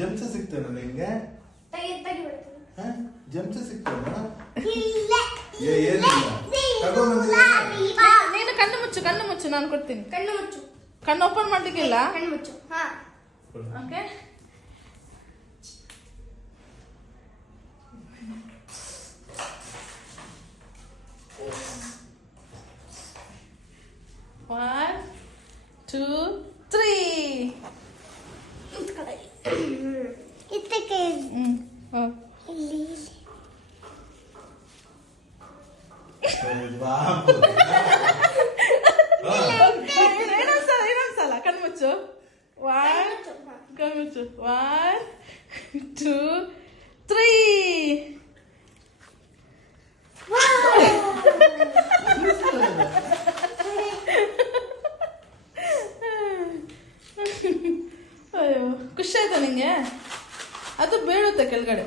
Jumps ಸಿಗ್ತಾನ ನಿಂಗೆ? Jumps ಸಿಗ್ತಾನ? ನೀನು ಕಣ್ಣು ಮುಚ್ಚು ನಾನು ಕೊಡ್ತೀನಿ. ಕಣ್ಣು ಓಪನ್ ಮಾಡ್ಲಿಕ್ಕಿಲ್ಲ. Okay, One, two, three. ಇನ್ನೊಂದ್ಸಲ ಕಣ್ಮುಚ್ಚು. ಕಣ್ಮುಚ್ಚು. 1, 2, 3. ಅಯ್ಯೋ, ಖುಷಿ ಆಯ್ತಾ ನಿಂಗೆ? ಅದು ಬೀಳುತ್ತೆ ಕೆಳಗಡೆ.